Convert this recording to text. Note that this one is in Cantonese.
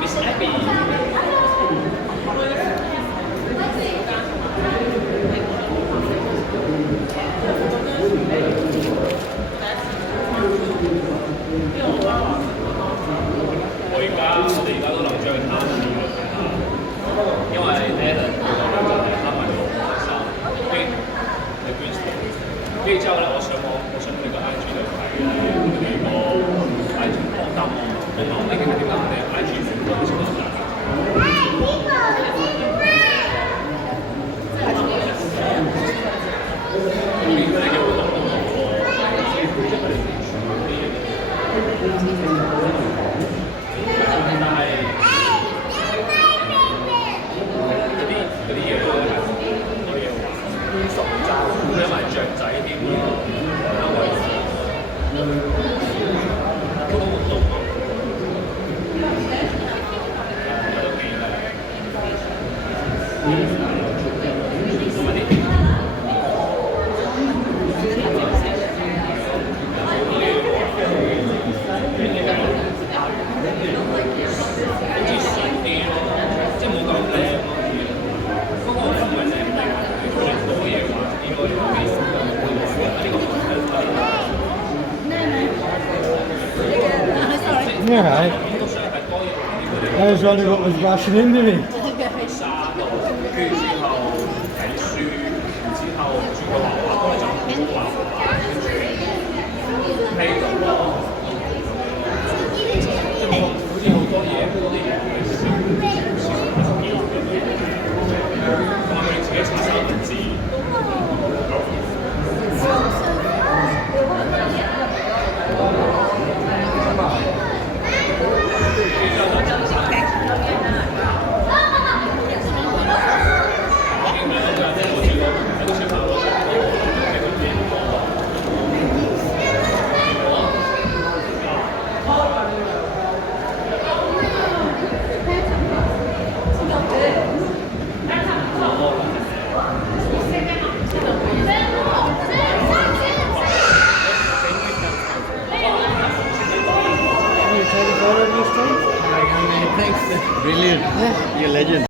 Miss Abby。我哋而家都諗住去探視佢啦，因為 Alan 佢嗰邊就係黑埋我嘅衫，跟住跟住之後咧，我上佢個 IG 度睇佢哋個 IG 放燈，然後呢幾個點解我哋 IG 全部都係大家？Yeah, right. I was wondering what was rushing into me.